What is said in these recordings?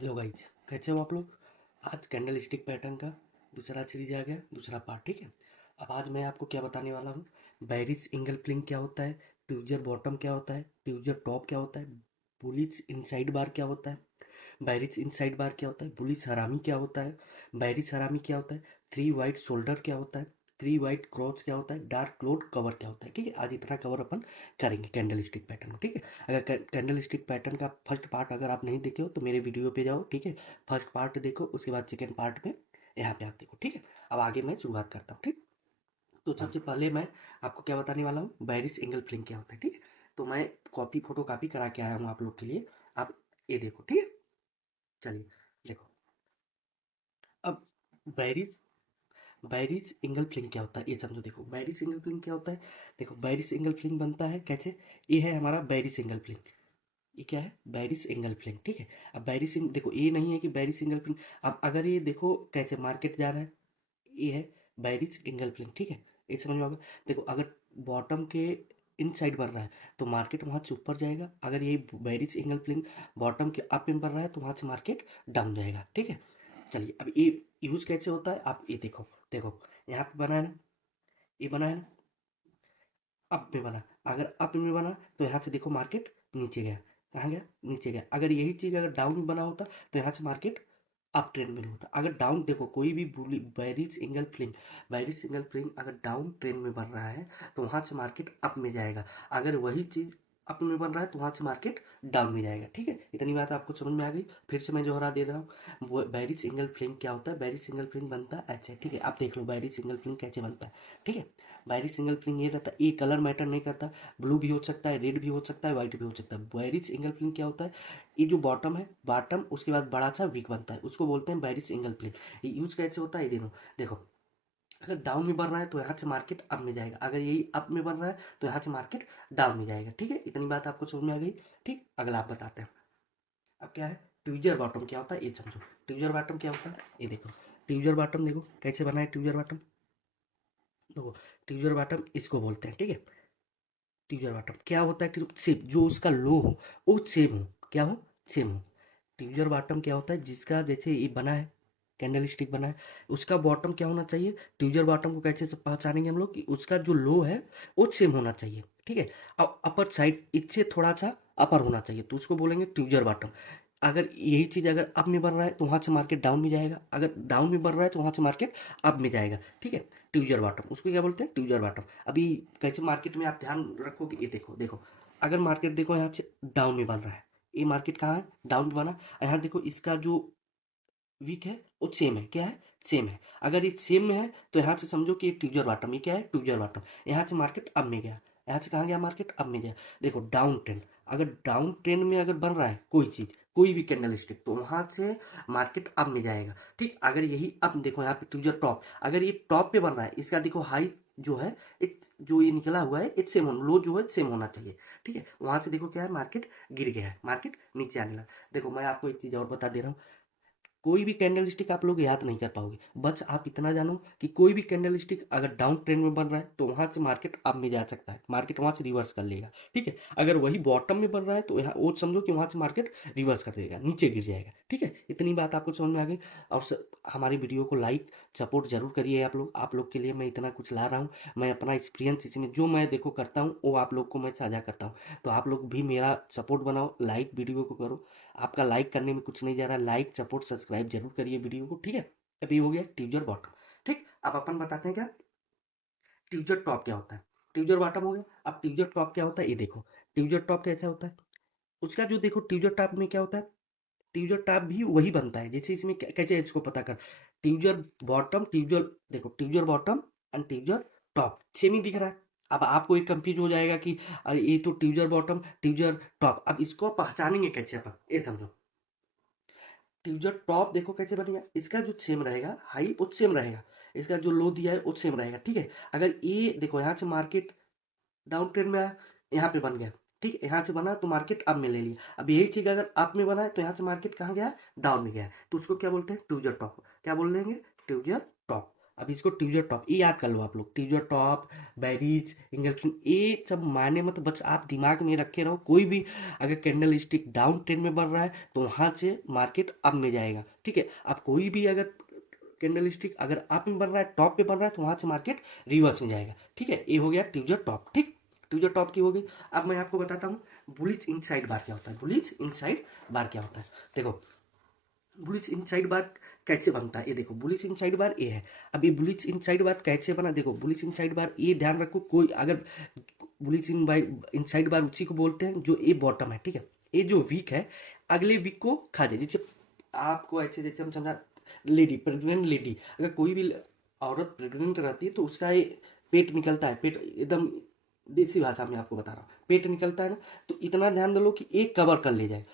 Hello guys, कैसे हो आप लोग। आज कैंडल स्टिक पैटर्न का दूसरा सीरीज आ गया, दूसरा पार्ट। ठीक है, अब आज मैं आपको क्या बताने वाला हूँ। बैरिज इंगल फ्लिंग क्या होता है, ट्यूजर बॉटम क्या होता है, ट्यूजर टॉप क्या होता है, बुलिश इनसाइड बार क्या होता है, बैरिज इनसाइड बार क्या होता है, बुलिश हरामी क्या होता है, बैरिज हरामी क्या होता है, थ्री वाइट शोल्डर क्या होता है, थ्री वाइट क्रॉस क्या होता है, डार्क क्लोड कवर क्या होता है। ठीक है, आज इतना कवर अपन करेंगे कैंडल स्टिक पैटर्न में। ठीक है, अगर कैंडल स्टिक पैटर्न का फर्स्ट पार्ट अगर आप नहीं देखे हो तो मेरे वीडियो पे जाओ। ठीक है, फर्स्ट पार्ट देखो, उसके बाद सेकेंड पार्ट में यहाँ पे आप देखो। ठीक है, अब आगे मैं शुरुआत करता हूँ। ठीक, तो सबसे पहले मैं आपको क्या बताने वाला हूँ, बैरिज एंगल फ्लिंग क्या होता है। ठीक है, तो मैं कॉपी फोटो कॉपी करा के आया हूँ आप लोग के लिए। आप ये देखो। ठीक है, चलिए देखो। अब बैरिज बैरिज एंगल फ्लिंग क्या होता है ये समझो। देखो बैरिज एंगल फ्लिंग क्या होता है। देखो बैरिज एंगल फ्लिंग बनता है कैसे। ये है हमारा बैरिज एंगल फ्लिंग। ये क्या है, बैरिज एंगल फ्लिंग। ठीक है, अब बैरिज देखो, ये नहीं है कि बैरिज एंगल फ्लिंग। अब अगर ये देखो कैसे मार्केट जा रहा है, ये है बैरिज एंगल फ्लिंग। ठीक है, ये समझ में आ गया। देखो अगर बॉटम के इन साइड बढ़ रहा है तो मार्केट वहां से ऊपर जाएगा। अगर ये बैरिज एंगल फ्लिंग बॉटम के अप में बढ़ रहा है तो वहां से मार्केट डाउन जाएगा। ठीक है, चलिए अब ये यूज कैसे होता है आप ये देखो। देखो यहाँ पे बना है ना, ये बना है ना, अप में बना। अगर अप में बना तो यहाँ से देखो मार्केट नीचे गया। कहाँ गया, नीचे गया। अगर यही चीज अगर डाउन में बना होता तो यहाँ से मार्केट अप ट्रेंड में होता। अगर डाउन देखो कोई भी बैरिज एंगल फ्लिंग, बैरिज एंगल फ्लिंग अगर डाउन ट्रेंड में बन रहा है तो वहां से मार्केट अप में जाएगा। अगर वही चीज अप में बन रहा है तो वहां से मार्केट डाउन में जाएगा। ठीक है, इतनी बात आपको समझ में आ गई। फिर से मैं दोहरा दे रहा हूँ, बैरिज एंगल फ्लिंग क्या होता है। बैरिज एंगल फ्लिंग बनता है ऐसे। ठीक है, आप देख लो बैरिज एंगल फ्लिंग कैसे बनता है। ठीक है, बैरिज एंगल फ्लिंग ये रहता है, ये कलर मैटर नहीं करता। ब्लू भी हो सकता है, रेड भी हो सकता है, व्हाइट भी हो सकता है। बैरिज एंगल फ्लिंग क्या होता है, ये जो बॉटम है, बॉटम उसके बाद बड़ा सा विक बनता है, उसको बोलते हैं बैरिज एंगल फ्लिंग। ये यूज कैसे होता है ये देखो। देखो अगर डाउन में बढ़ रहा है तो यहाँ से मार्केट अप में जाएगा। अगर यही अप में बढ़ रहा है तो यहाँ से मार्केट डाउन में जाएगा। ठीक है, इतनी बात आपको समझ में आ गई। ठीक, अगला आप बताते हैं। अब क्या है, ट्यूजर बॉटम क्या होता है ये समझो। ट्यूजर बॉटम क्या होता है ये देखो। ट्यूजर बॉटम देखो कैसे बना है ट्यूजर बॉटम। देखो ट्यूजर बॉटम इसको बोलते हैं। ठीक है, ट्यूजर बॉटम क्या होता है, सेम जो उसका लो हो वो सेम हो। क्या हो, सेम हो। ट्यूजर बॉटम क्या होता है, जिसका जैसे ये बना है, कैंडल स्टिक बना है, उसका बॉटम क्या होना चाहिए। ट्यूजर बॉटम को कैसे पहचानेंगे हम लोग कि उसका जो लो है वो सेम होना चाहिए। ठीक है, अब अपर साइड इससे थोड़ा सा अपर होना चाहिए तो उसको बोलेंगे ट्यूजर बॉटम। अगर यही चीज अगर अप में बढ़ रहा है तो वहां से मार्केट डाउन में जाएगा। अगर डाउन में बढ़ रहा है तो वहां से मार्केट अप में जाएगा। ठीक है, ट्यूजर बॉटम उसको क्या बोलते हैं, ट्यूजर बॉटम। अभी कैसे मार्केट में आप ध्यान रखोगे ये देखो। देखो अगर मार्केट देखो यहाँ से डाउन में बन रहा है, ये मार्केट कहाँ है, डाउन में बना। यहाँ देखो इसका जो वीक है वो सेम है। क्या है, सेम है। अगर ये सेम में है तो यहाँ से समझो कि ये ट्यूजर बॉटम। ये क्या है, ट्यूजर बॉटम। यहाँ से मार्केट अप में गया। यहाँ से कहाँ गया, मार्केट अप में गया। देखो डाउन ट्रेंड, अगर डाउन ट्रेंड में अगर बन रहा है कोई चीज, कोई भी कैंडल स्टिक, तो वहां से मार्केट अप में जाएगा। ठीक, अगर यही अप देखो यहाँ पे ट्यूजर टॉप, अगर ये टॉप पे बन रहा है, इसका देखो हाई जो है, जो ये निकला हुआ है इट्स सेम, लो जो है सेम होना चाहिए। ठीक है, वहां से देखो क्या है, मार्केट गिर गया है, मार्केट नीचे आने लगा। देखो मैं आपको एक चीज और बता दे रहा हूँ, कोई भी कैंडल स्टिक आप लोग याद नहीं कर पाओगे। बस आप इतना जानो कि कोई भी कैंडल स्टिक अगर डाउन ट्रेंड में बन रहा है तो वहां से मार्केट अप में जा सकता है, मार्केट वहां से रिवर्स कर लेगा। ठीक है, अगर वही बॉटम में बन रहा है तो यहाँ वो समझो कि वहां से मार्केट रिवर्स कर देगा, नीचे गिर जाएगा। ठीक है, इतनी बात आपको समझ में आ गई। और हमारी वीडियो को लाइक सपोर्ट जरूर करिए। आप लोग के लिए मैं इतना कुछ ला रहा हूँ। मैं अपना एक्सपीरियंस इसमें जो मैं देखो करता हूँ वो आप लोग को मैं साझा करता हूँ। तो आप लोग भी मेरा सपोर्ट बनाओ, लाइक वीडियो को करो। आपका लाइक करने में कुछ नहीं जा रहा, लाइक सपोर्ट सब्सक्राइब जरूर करिए वीडियो को। ठीक है, अभी हो गया ट्यूजर बॉटम। ठीक, अब अपन बताते हैं क्या ट्यूजर टॉप क्या होता है। ट्यूजर बॉटम हो गया, अब ट्यूजर टॉप क्या होता है ये देखो। ट्यूजर टॉप कैसा होता है, उसका जो देखो ट्यूजर टॉप में क्या होता है, ट्यूजर टॉप भी वही बनता है जैसे इसमें कैसे है, इसको पता कर। ट्यूजर बॉटम, ट्यूजर देखो ट्यूजर बॉटम एंड ट्यूजर टॉप सेम ही दिख रहा है। अब आपको एक कंफ्यूज हो जाएगा कि अरे ये तो ट्यूजर बॉटम ट्यूजर टॉप, अब इसको पहचानेंगे कैसे अपन ये समझो। ट्यूजर टॉप देखो कैसे बनेगा, इसका जो सेम रहेगा हाई वो सेम रहेगा, इसका जो लो दिया है वो सेम रहेगा। ठीक है, अगर ये देखो यहाँ से मार्केट डाउन ट्रेंड में आया, यहाँ पे बन गया। ठीक है, यहाँ से बना तो मार्केट अप में ले लिया। अब यही चीज अगर अप में बना है तो यहाँ से मार्केट कहाँ गया, डाउन में गया, तो उसको क्या बोलते हैं, ट्यूजर टॉप। क्या बोल देंगे, ट्यूजर टॉप। अब इसको ट्यूजर टॉप ये याद कर लो आप लोग, ट्यूजर टॉप, बैरिज, इंगल्फिन, ये सब मायने मत, बस आप दिमाग में रखे रहो। कोई भी अगर कैंडल स्टिक डाउन ट्रेंड में बढ़ रहा है तो वहां से मार्केट अप में जाएगा, ठीक है। अब कोई भी अगर कैंडल स्टिक अगर अप में बढ़ रहा है, टॉप पे बढ़ रहा है, तो वहां से मार्केट रिवर्स में जाएगा, ठीक है। ये हो गया ट्यूजर टॉप, ठीक। ट्यूजर टॉप की हो गई। अब मैं आपको बताता हूँ बुलिश इनसाइड बार क्या होता है। बुलिश इनसाइड बार क्या होता है, देखो बुलिश इनसाइड बार कैसे बनता है, ये देखो बुलिश इनसाइड बार ये है। अब ये बुलिश इनसाइड बार कैसे बना, देखो बुलिश इनसाइड बार ये ध्यान रखो, कोई अगर बुलिश इनसाइड बार उसी को बोलते हैं जो ये बॉटम है, ठीक है। ये जो वीक है अगले वीक को खा जाए, जैसे आपको ऐसे जैसे हम समझा, लेडी प्रेग्नेंट लेडी, अगर कोई भी औरत प्रेग्नेंट रहती है तो उसका ये पेट निकलता है, पेट एकदम देसी भाषा में आपको बता रहा हूँ, पेट निकलता है ना, तो इतना ध्यान दो कि एक कवर कर ले जाए,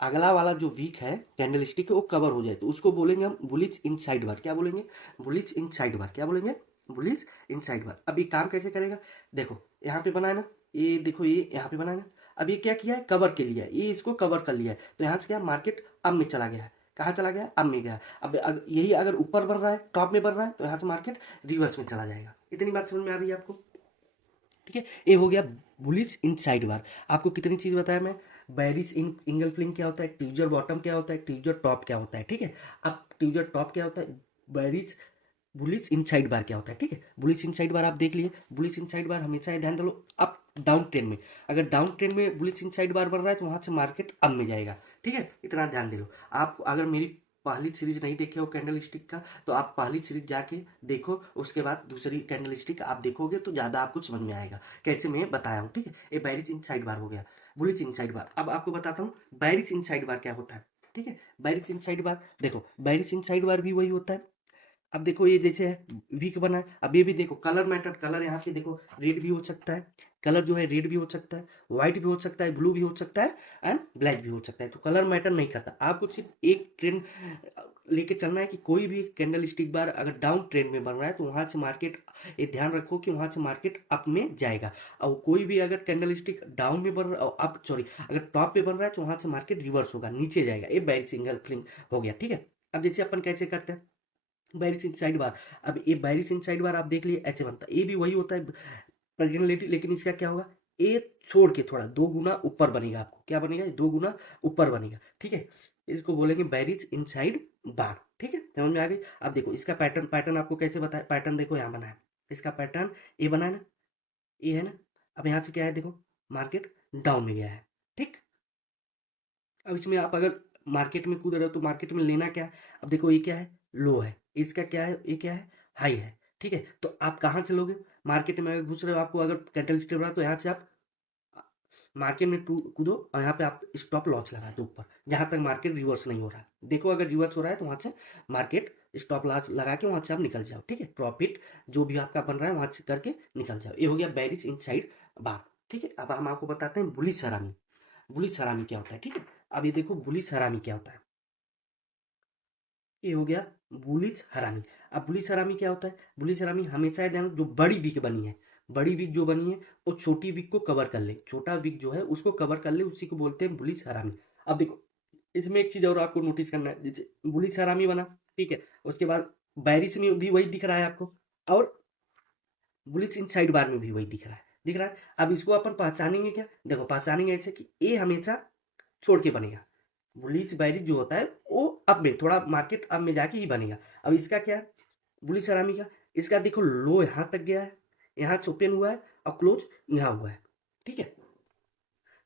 अगला वाला जो वीक है कैंडल स्टिक वो कवर हो जाए, तो उसको बोलेंगे हम बुलिश इनसाइड बार। क्या बोलेंगे, बुलिश इनसाइड बार। क्या बोलेंगे, बुलिश इनसाइड बार। अब ये काम कैसे करेगा, देखो यहाँ पे बना है ना, ये देखो ये यहाँ पे बना है ना, अब ये क्या किया है, कवर के लिया है, ये इसको कवर कर लिया है, तो यहाँ से क्या मार्केट अब में चला गया है, कहाँ चला गया, अब में गया। अब यही अगर ऊपर बढ़ रहा है, टॉप में बढ़ रहा है, तो यहाँ से मार्केट रिवर्स में चला जाएगा। इतनी बात समझ में आ रही है आपको, ठीक है। ये हो गया बुलिश इनसाइड बार। आपको कितनी चीज बताया मैं, बैरिश इन इंगल्फिंग क्या होता है, ट्यूजर बॉटम क्या होता है, ट्यूजर टॉप क्या होता है, ठीक है। अब ट्यूजर टॉप क्या होता है, बैरिश, बुलिश इनसाइड बार क्या होता है, ठीक है। बुलिश इनसाइड बार आप देख लिए, बुलिश इनसाइड बार हमेशा ये ध्यान दो अप डाउन ट्रेंड में, अगर डाउन ट्रेंड में बुलिश इनसाइड बार बन रहा है तो वहां से मार्केट अप में जाएगा, ठीक है। इतना ध्यान दे लो। आप अगर मेरी पहली सीरीज नहीं देखे हो कैंडल स्टिक का, तो आप पहली सीरीज जाके देखो, उसके बाद दूसरी कैंडल स्टिक आप देखोगे तो ज्यादा आपको समझ में आएगा कैसे मैं बताया हूँ, ठीक है। ये बैरिश इनसाइड बार हो गया, बुलिश इनसाइड बार। अब आपको बताता हूँ बैरिश इनसाइड बार क्या होता है, ठीक है। बैरिश इनसाइड बार, देखो बैरिश इनसाइड बार भी वही होता है। अब देखो ये जैसे वीक बना है, अब ये भी देखो कलर मैटर, कलर यहाँ पे देखो रेड भी हो सकता है, कलर जो है रेड भी हो सकता है, व्हाइट भी हो सकता है, ब्लू भी हो सकता है एंड ब्लैक भी हो सकता है, तो कलर मैटर नहीं करता। आपको सिर्फ एक ट्रेंड लेके चलना है कि कोई भी कैंडल स्टिक बार अगर डाउन ट्रेंड में बन रहा है तो वहां से मार्केट, ये ध्यान रखो कि वहां से मार्केट अप में जाएगा, और कोई भी अगर कैंडल स्टिक डाउन में बन रहा है, अप सॉरी अगर टॉप पे बन रहा है तो वहां से मार्केट रिवर्स होगा, नीचे जाएगा। ये बैरिश सिंगल फ्लिंग हो गया, ठीक है। अब जैसे अपन कैसे करते हैं बैरिश इनसाइड बार, अब ये बैरिश इनसाइड बार आप देख लिए ऐसे बनता है, ये भी वही होता है प्रेग्नेंट, लेकिन इसका क्या होगा, ये छोड़ के थोड़ा दो गुना ऊपर बनेगा, आपको क्या बनेगा, दो गुना ऊपर बनेगा, ठीक है। इसको बोलेंगे बैरिश इनसाइड बार, ठीक है, समझ में आ गई। अब देखो इसका पैटर्न, पैटर्न आपको कैसे बताया, पैटर्न देखो यहाँ बना है, इसका पैटर्न ये बना है ना, ये है ना। अब यहाँ से क्या है, देखो मार्केट डाउन में गया है, ठीक। अब इसमें आप अगर मार्केट में कूद रहे हो तो मार्केट में लेना क्या है, अब देखो ये क्या है, लो है, इसका क्या है, ये क्या है, हाई है, ठीक है। तो आप कहाँ से लोगे, मार्केट में अगर घुस रहे हो, आपको अगर कैंडल स्टिक रहा तो यहाँ से आप मार्केट में कूदो और यहाँ पे आप स्टॉप लॉस लगा दो ऊपर, जहां तक मार्केट रिवर्स नहीं हो रहा है। देखो अगर रिवर्स हो रहा है तो वहां से मार्केट स्टॉप लॉस लगा के वहां से आप निकल जाओ, ठीक है। प्रॉफिट जो भी आपका बन रहा है वहां से करके निकल जाओ। ये हो गया बैरिश इनसाइड बार, ठीक है। अब हम आपको बताते हैं बुलिश हरामी। बुलिश हरामी क्या होता है, ठीक है। अब ये देखो बुलिश हरामी क्या होता है, ये हो गया बुलिश हरामी। अब बुलिश हरामी क्या होता है, बुलिश हरामी हमेशा ध्यान, जो बड़ी विक बनी है, बड़ी विक जो बनी है वो छोटी विक को कवर कर ले, छोटा विक जो है उसको कवर कर ले, उसी को बोलते हैं बुलिश हरामी। अब देखो इसमें एक चीज और आपको नोटिस करना है, जैसे बुलिश हरामी बना, ठीक है, उसके बाद बैरिश में भी वही दिख रहा है आपको, और बुलिश इनसाइड बार में भी वही दिख रहा है, दिख रहा है। अब इसको अपन पहचानेंगे क्या, देखो पहचानेंगे ऐसे कि ये हमेशा छोड़ के बनेगा, बुलिश बैरिश जो होता है वो अब में थोड़ा मार्केट अब में जाके ही बनेगा। अब इसका क्या है, बुलिश हरामी का, इसका देखो लो यहाँ तक गया है, यहाँ से ओपन हुआ है और क्लोज यहाँ हुआ है, ठीक है।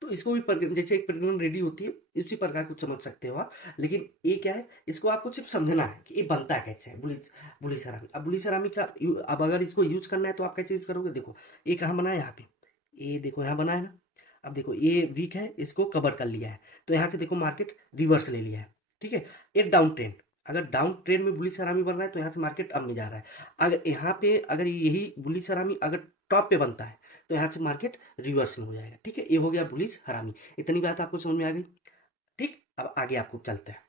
तो इसको भी जैसे एक प्रेग्नेंट रेडी होती है इसी प्रकार कुछ समझ सकते हो आप, लेकिन ये क्या है, इसको आपको सिर्फ समझना है कि ये बनता कैसे है बुलिश, बुलिश हरामी। अब बुलिश हरामी का अब अगर इसको यूज करना है तो आप कैसे यूज करोगे, देखो ये कहाँ बना है, यहाँ पे, ये देखो यहाँ बना है ना। अब देखो ये वीक है, इसको कवर कर लिया है, तो यहाँ से देखो मार्केट रिवर्स ले लिया है, ठीक है। एक डाउन ट्रेंड, अगर डाउन ट्रेंड में बुलिश हरामी बन रहा है तो यहाँ से मार्केट अप में जा रहा है। अगर यहाँ पे अगर यही बुलिश हरामी अगर टॉप पे बनता है तो यहाँ से मार्केट रिवर्स में हो जाएगा, ठीक है। ये हो गया बुलिश हरामी। इतनी बात आपको समझ में आ गई, ठीक। अब आगे आपको चलते हैं,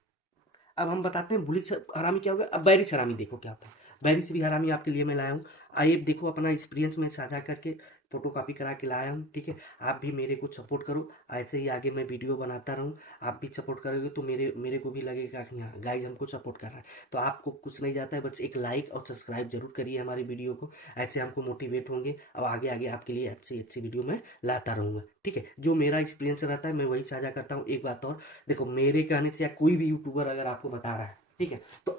अब हम बताते हैं बुलिश हरामी क्या होगा। अब बैरिश हरामी देखो क्या होता है, बैरिश भी हरामी आपके लिए मैं लाया हूँ। आइए देखो अपना एक्सपीरियंस में साझा करके फोटो कॉपी करा के लाया हूँ, ठीक है। आप भी मेरे को सपोर्ट करो, ऐसे ही आगे मैं वीडियो बनाता रहूँ। आप भी सपोर्ट करोगे तो मेरे मेरे को भी लगेगा कि हाँ गाइज हमको सपोर्ट कर रहा है। तो आपको कुछ नहीं जाता है, बस एक लाइक और सब्सक्राइब जरूर करिए हमारी वीडियो को। ऐसे हमको मोटिवेट होंगे और आगे आगे आपके लिए अच्छी अच्छी वीडियो मैं लाता रहूँगा, ठीक है। जो मेरा एक्सपीरियंस रहता है मैं वही साझा करता हूँ। एक बात और, देखो मेरे कहने से या कोई भी यूट्यूबर अगर आपको बता रहा है, ठीक है, तो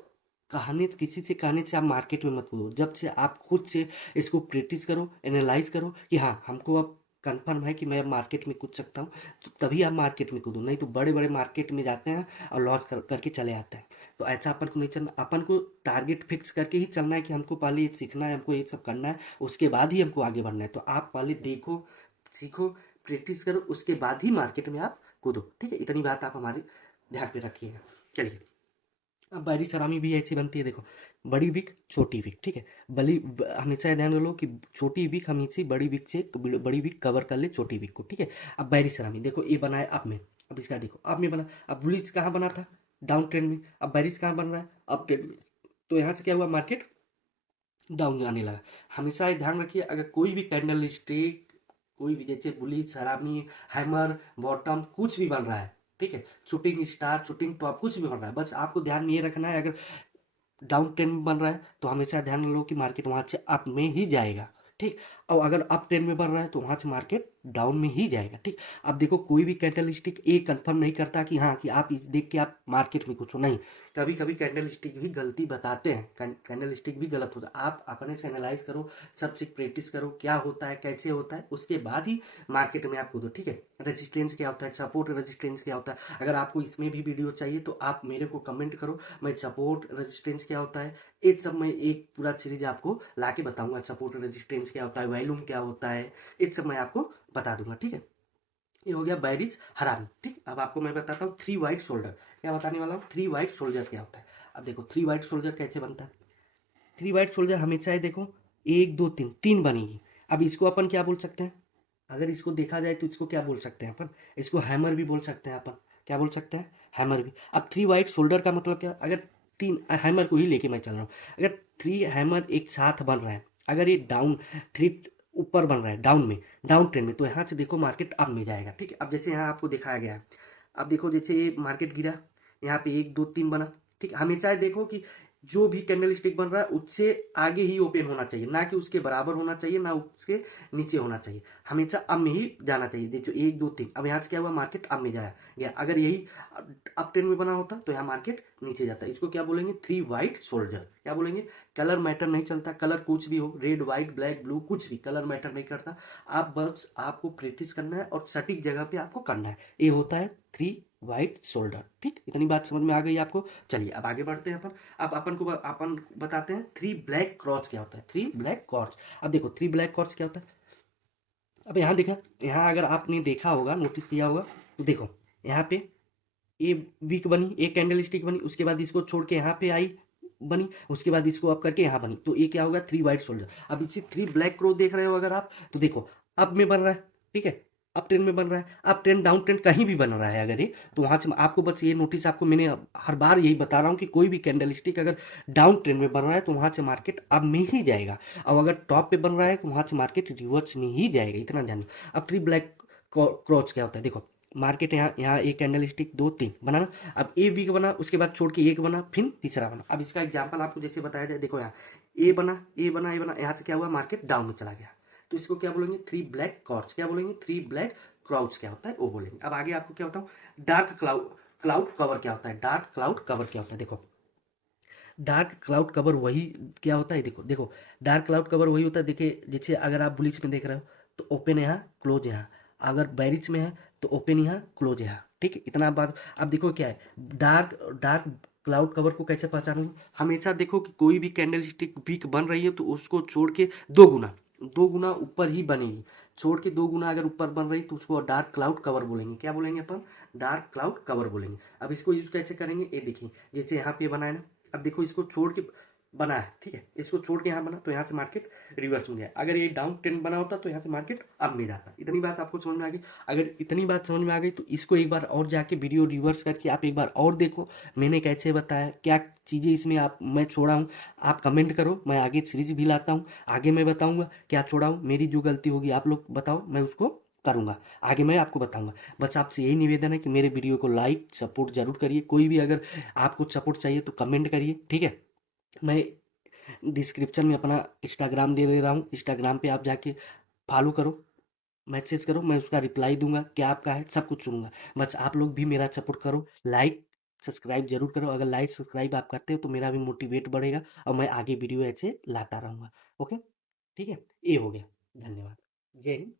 कहने किसी से कहने से आप मार्केट में मत कूदो। जब से आप खुद से इसको प्रैक्टिस करो, एनालाइज करो कि हाँ हमको अब कंफर्म है कि मैं अब मार्केट में कूद सकता हूँ, तो तभी आप मार्केट में कूदो। नहीं तो बड़े बड़े मार्केट में जाते हैं और लॉस करके चले आते हैं। तो ऐसा अपन को नहीं चलना, अपन को टारगेट फिक्स करके ही चलना है कि हमको पहले ये सीखना है, हमको ये सब करना है, उसके बाद ही हमको आगे बढ़ना है। तो आप पहले देखो, सीखो, प्रैक्टिस करो, उसके बाद ही मार्केट में आप कूदो, ठीक है। इतनी बात आप हमारे ध्यान पे रखिएगा। चलिए, अब बाहरी सलामी भी ऐसी बनती है, देखो, बड़ी विक छोटी विक, ठीक है। हमेशा ध्यान लो कि छोटी विक हमेशा बड़ी विक से बड़ी विक कवर कर ले छोटी विक को, ठीक है। अब बाहरी सलामी देखो, ये बना है अप में, अब इसका देखो अप में बना। अब बुलिश कहाँ बना था? डाउन ट्रेंड में। अब बारिश कहाँ बन रहा है? अप ट्रेंड में। तो यहाँ से क्या हुआ, मार्केट डाउन जाने लगा। हमेशा ये ध्यान रखिए, अगर कोई भी कैंडल स्टिक, कोई भी जैसे बुलिश, सलामी, हैमर, बॉटम कुछ भी बन रहा है, ठीक है, शूटिंग स्टार, शूटिंग टॉप कुछ भी बन रहा है, बस आपको ध्यान में ये रखना है, अगर डाउन ट्रेंड में बन रहा है तो हमेशा ध्यान लो कि मार्केट वहां से अप में ही जाएगा, ठीक। और अगर अप ट्रेंड में बढ़ रहा है तो वहां से मार्केट डाउन में ही जाएगा, ठीक। अब देखो, कोई भी कैंडल स्टिक ये कंफर्म नहीं करता कि हाँ कि आप इस देख के आप मार्केट में कुछ हो, नहीं। कभी कभी कैंडल स्टिक भी गलती बताते हैं, कैंडल स्टिक भी गलत होता है। आप अपने से एनालाइज करो, सबसे प्रैक्टिस करो, क्या होता है, कैसे होता है, उसके बाद ही मार्केट में आप कूदो, ठीक है। रेजिस्टेंस क्या होता है, सपोर्ट रेजिस्टेंस क्या होता है, अगर आपको इसमें भी वीडियो चाहिए तो आप मेरे को कमेंट करो, मैं सपोर्ट रेजिस्टेंस क्या होता है ये सब मैं एक पूरा सीरीज आपको लाके बताऊंगा। सपोर्ट रेजिस्टेंस क्या होता है, वॉल्यूम क्या होता है, ये सब मैं आपको बता दूंगा, ठीक है। ये हो गया बैरिज हरामी, ठीक। अब आपको मैं बताता हूँ थ्री वाइट शोल्डर, क्या बताने वाला हूँ, थ्री वाइट शोल्डर क्या होता है। अब देखो थ्री वाइट शोल्डर कैसे बनता है। थ्री वाइट शोल्डर हमेशा ही देखो, एक दो तीन, तीन बनेगी। अब इसको अपन क्या बोल सकते हैं, अगर इसको देखा जाए तो इसको क्या बोल सकते हैं अपन, इसको हैमर भी बोल सकते हैं अपन। क्या बोल सकते हैं? हैमर भी। अब थ्री वाइट शोल्डर का मतलब क्या, अगर तीन हैमर को ही लेके मैं चल रहा हूँ, अगर थ्री हैमर एक साथ बन रहा है, अगर ये डाउन थ्री ऊपर बन रहा है डाउन में, डाउन ट्रेंड में, तो यहाँ से देखो मार्केट अप में जाएगा, ठीक है। अब जैसे यहाँ आपको दिखाया गया है, अब देखो जैसे ये मार्केट गिरा, यहाँ पे एक दो तीन बना, ठीक। हमेशा देखो कि जो भी कैंडल स्टिक बन रहा है उससे आगे ही ओपन होना चाहिए, ना कि उसके बराबर होना चाहिए, ना उसके नीचे होना चाहिए। हमेशा अब में ही जाना चाहिए। देखो एक दो तीन, अब यहाँ से क्या हुआ, मार्केट अब में जाया गया। अगर यही अप ट्रेंड में बना होता तो यहाँ मार्केट नीचे जाता। इसको क्या बोलेंगे, थ्री वाइट शोल्डर। क्या बोलेंगे, कलर मैटर नहीं चलता, कलर कुछ भी हो, रेड व्हाइट ब्लैक ब्लू कुछ भी, कलर मैटर नहीं करता। आप बस आपको प्रैक्टिस करना है और सटीक जगह पे आपको करना है। ये होता है थ्री वाइट शोल्डर, ठीक। इतनी बात समझ में आ गई आपको। चलिए अब आगे बढ़ते हैं अपन। अब अपन बताते हैं थ्री ब्लैक क्रॉस क्या होता है। थ्री ब्लैक क्रॉस, अब देखो थ्री ब्लैक क्रॉस क्या होता है। अब यहाँ देखा, यहाँ अगर आपने देखा होगा, नोटिस किया होगा, तो देखो यहाँ पे ये वीक बनी, एक कैंडल स्टिक बनी, उसके बाद इसको छोड़ के यहाँ पे आई बनी, उसके बाद इसको अप करके यहाँ बनी, तो ये क्या होगा, थ्री वाइट शोल्डर। अब इसी थ्री ब्लैक क्रो देख रहे हो अगर आप, तो देखो अप में बन रहा है, ठीक है, अप ट्रेंड में बन रहा है, अप ट्रेंड डाउन ट्रेंड कहीं भी बन रहा है अगर ये, तो वहां से आपको बस ये नोटिस, आपको मैंने हर बार यही बता रहा हूँ कि कोई भी कैंडल स्टिक अगर डाउन ट्रेंड में बन रहा है तो वहां से मार्केट अप में ही जाएगा, और अगर टॉप पे बन रहा है तो वहां से मार्केट रिवर्स में ही जाएगा, इतना जानिए। अब थ्री ब्लैक क्रॉस क्या होता है, देखो मार्केट यहाँ यहाँ एक कैंडल स्टिक दो तीन बना ना, अब ए वीक बना, उसके बाद छोड़ के एक बना, फिर तीसरा बना। अब इसका एग्जांपल आपको जैसे बताया जाए, देखो यहाँ ए बना, ए बना, ए बना, यहाँ से क्या हुआ, मार्केट डाउन में चला गया, तो इसको क्या बोलेंगे, थ्री ब्लैक कॉर्ड्स। क्या बोलेंगे, थ्री ब्लैक क्राउड्स क्या होता है वो बोलेंगे। अब आगे आपको क्या बताऊँ, डार्क क्लाउड कवर क्या होता है। डार्क क्लाउड कवर क्या होता है, देखो डार्क क्लाउड कवर वही क्या होता है, देखो देखो डार्क क्लाउड कवर वही होता है। देखिए जैसे अगर आप बुलिश में देख रहे हो तो ओपन यहाँ, क्लोज यहाँ, अगर बैरिश में है तो ओपन यहाँ, क्लोज यहाँ, ठीक है, इतना बात। अब देखो क्या है, डार्क डार्क क्लाउड कवर को कैसे पहचानोगे, हमेशा देखो कि कोई भी कैंडल स्टिक वीक बन रही है तो उसको छोड़ के दो गुना ऊपर ही बनेगी, छोड़ के दो गुना अगर ऊपर बन रही तो उसको डार्क क्लाउड कवर बोलेंगे। क्या बोलेंगे अपन, डार्क क्लाउड कवर बोलेंगे। अब इसको यूज कैसे करेंगे, ये देखिए जैसे यहाँ पे बनाए ना, अब देखो इसको छोड़ के बना है, ठीक है, इसको छोड़ के यहाँ बना तो यहाँ से मार्केट रिवर्स में गया। अगर ये डाउन ट्रेंड बना होता तो यहाँ से मार्केट अप में जाता। इतनी बात आपको समझ में आ गई? अगर इतनी बात समझ में आ गई तो इसको एक बार और जाके वीडियो रिवर्स करके आप एक बार और देखो, मैंने कैसे बताया, क्या चीज़ें इसमें आप मैं छोड़ा हूँ। आप कमेंट करो, मैं आगे सीरीज भी लाता हूँ, आगे मैं बताऊंगा क्या छोड़ा हूँ। मेरी जो गलती होगी आप लोग बताओ, मैं उसको करूंगा, आगे मैं आपको बताऊंगा। बस आपसे यही निवेदन है कि मेरे वीडियो को लाइक सपोर्ट जरूर करिए। कोई भी अगर आपको सपोर्ट चाहिए तो कमेंट करिए, ठीक है। मैं डिस्क्रिप्शन में अपना इंस्टाग्राम दे दे रहा हूँ, इंस्टाग्राम पे आप जाके फॉलो करो, मैसेज करो, मैं उसका रिप्लाई दूंगा, क्या आपका है सब कुछ सुनूंगा। बस आप लोग भी मेरा सपोर्ट करो, लाइक सब्सक्राइब जरूर करो। अगर लाइक सब्सक्राइब आप करते हो तो मेरा भी मोटिवेट बढ़ेगा और मैं आगे वीडियो ऐसे लाता रहूंगा। ओके, ठीक है, ये हो गया। धन्यवाद। जय हिंद।